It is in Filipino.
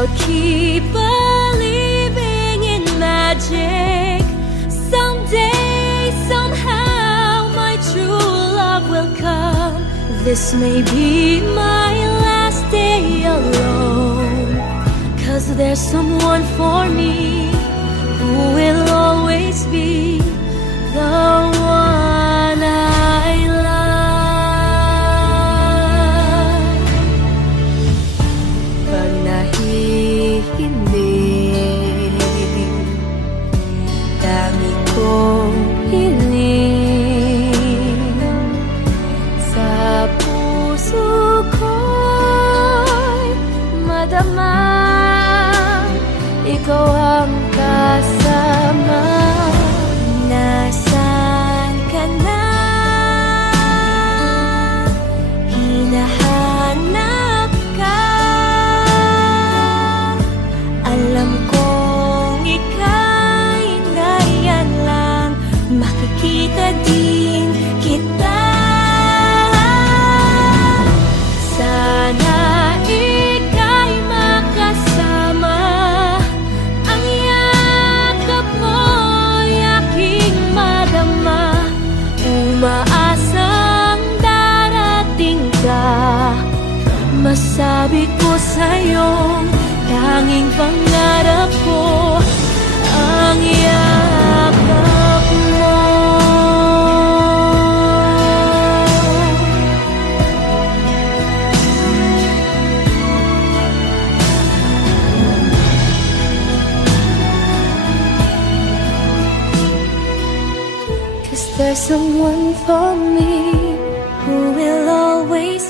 I'll keep believing in magic. Someday, somehow, my true love will come. This may be my last day alone, 'cause there's someone for me who will always be the one I love. Pag nahihiling, dami kong hiling, sa puso ko'y madama, ikaw ang kasama. Nasaan ka na? Hinahanap ka. Alam kong ika'y nariyan lang, makikita din kita. Sana ika'y makasama, ang yakap mo'y aking madama. Umaasang darating ka, masabi ko sa'yong tanging pangarap ko ang yakap mo. There's someone for me who will always